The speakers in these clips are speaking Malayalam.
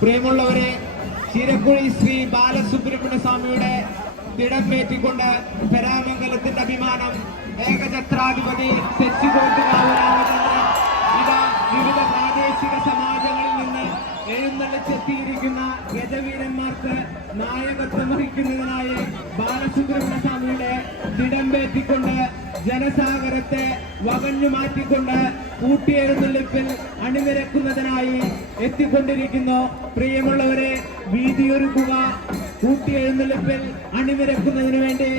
പ്രിയമുള്ളവരെ ചിരക്കുഴി ശ്രീ ബാലസുബ്രഹ്മണ്യ സ്വാമിയുടെ തിടമേറ്റിക്കൊണ്ട് പെരാമംഗലത്തിന്റെ അഭിമാനം ഏകചത്രാധിപതി വിവിധ പ്രാദേശിക സമാജങ്ങളിൽ നിന്ന് എഴുന്നള്ളിച്ചെത്തിയിരിക്കുന്ന ഗജവീരന്മാർക്ക് നായകത്വം വഹിക്കുന്നതിനായി ബാലസുബ്രഹ്മണ്യ സ്വാമിയുടെ തിടമ്പേറ്റിക്കൊണ്ട് ജനസാഗരത്തെ വകഞ്ഞു മാറ്റിക്കൊണ്ട് കൂട്ടിയെഴുന്നള്ളിപ്പിൽ അണിനിരക്കുന്നതിനായി എത്തിക്കൊണ്ടിരിക്കുന്നു. പ്രിയമുള്ളവരെ വീതിയൊരുക്കുക. കൂട്ടിയെഴുന്നള്ളിപ്പിൽ അണിനിരക്കുന്നതിന് വേണ്ടി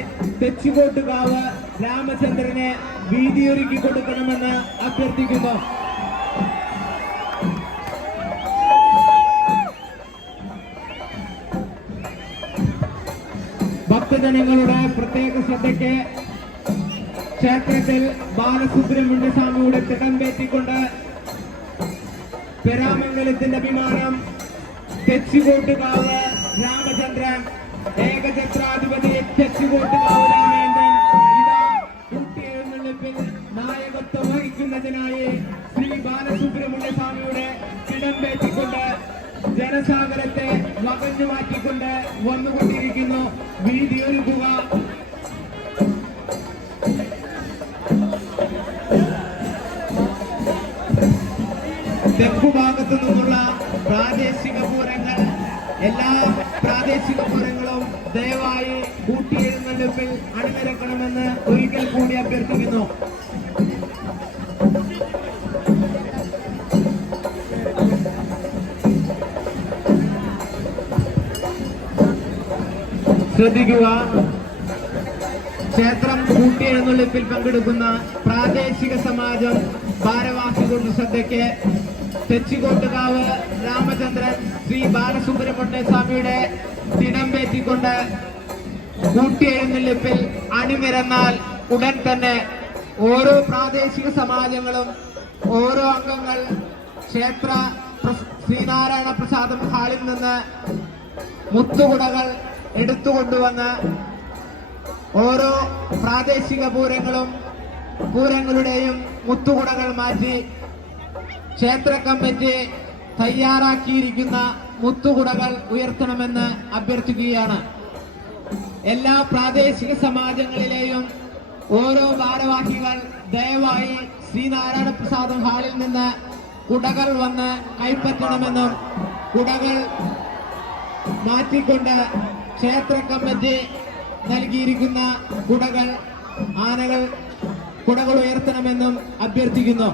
തെച്ചുകോട്ടുകാവ് രാമചന്ദ്രനെ വീതിയൊരുക്കി കൊടുക്കണമെന്ന് അഭ്യർത്ഥിക്കുന്നു. ഭക്തജനങ്ങളുടെ പ്രത്യേക ശ്രദ്ധയ്ക്ക് ക്ഷേത്രത്തിൽ ബാലസുബ്രഹ്മണ്യ സ്വാമിയുടെ തിടമ്പേറ്റിക്കൊണ്ട് പെരാമംഗലത്തിന്റെ അഭിമാനം തെച്ചുകോട്ടുകാവ് രാമചന്ദ്രൻ ഏകചക്രാധിപതി തെച്ചുകോട്ടുകാവ് രാമേന്ദ്രൻ ഇതാ കൂട്ടിയെഴുന്നള്ളിപ്പിൽ നായകത്വം വഹിക്കുന്നതിനായി ശ്രീ ബാലസുബ്രഹ്മണ്യ സ്വാമിയുടെ തിടമ്പേറ്റിക്കൊണ്ട് ജനസാഗരത്തെ വകഞ്ഞു മാറ്റിക്കൊണ്ട് വന്നുകൊണ്ടിരിക്കുന്നു വീതിയൊരുക്കുക തെക്കു ഭാഗത്തു നിന്നുള്ള പ്രാദേശിക പൂരങ്ങൾ എല്ലാ പ്രാദേശിക പൂരങ്ങളും ദയവായി കൂട്ടിയെഴുന്നള്ളിപ്പിൽ അണിനിരക്കണമെന്ന് ഒരിക്കൽ കൂടി അഭ്യർത്ഥിക്കുന്നു. ശ്രദ്ധിക്കുക. ക്ഷേത്രം കൂട്ടിയെഴുന്നള്ളിപ്പിൽ പങ്കെടുക്കുന്ന പ്രാദേശിക സമാജം ഭാരവാഹികളുടെ ശ്രദ്ധയ്ക്ക് തെച്ചിക്കോട്ടുകാവ് രാമചന്ദ്രൻ ശ്രീ ബാലസുബ്രഹ്മണ്യ സ്വാമിയുടെ തിടമ്പേറ്റിക്കൊണ്ട് കൂട്ടിയെഴുന്നള്ളിപ്പിൽ അണിനിരന്നാൽ ഉടൻ തന്നെ ഓരോ പ്രാദേശിക സമാജങ്ങളും ഓരോ അംഗങ്ങൾ ക്ഷേത്ര ശ്രീനാരായണ പ്രസാദം ഹാളിൽ നിന്ന് മുത്തുകുടകൾ എടുത്തുകൊണ്ടുവന്ന് ഓരോ പ്രാദേശിക പൂരങ്ങളും പൂരങ്ങളുടെയും മുത്തുകുടകൾ മാറ്റി ക്ഷേത്ര കമ്മിറ്റി തയ്യാറാക്കിയിരിക്കുന്ന മുത്തുകുടകൾ ഉയർത്തണമെന്ന് അഭ്യർത്ഥിക്കുകയാണ്. എല്ലാ പ്രാദേശിക സമാജങ്ങളിലെയും ഓരോ ഭാരവാഹികൾ ദയവായി ശ്രീനാരായണ പ്രസാദ് ഹാളിൽ നിന്ന് കുടകൾ വന്ന് കൈപ്പറ്റണമെന്നും കുടകൾ മാറ്റിക്കൊണ്ട് ക്ഷേത്ര കമ്മിറ്റി നൽകിയിരിക്കുന്ന കുടകൾ ആനകൾ കുടകൾ ഉയർത്തണമെന്നും അഭ്യർത്ഥിക്കുന്നു.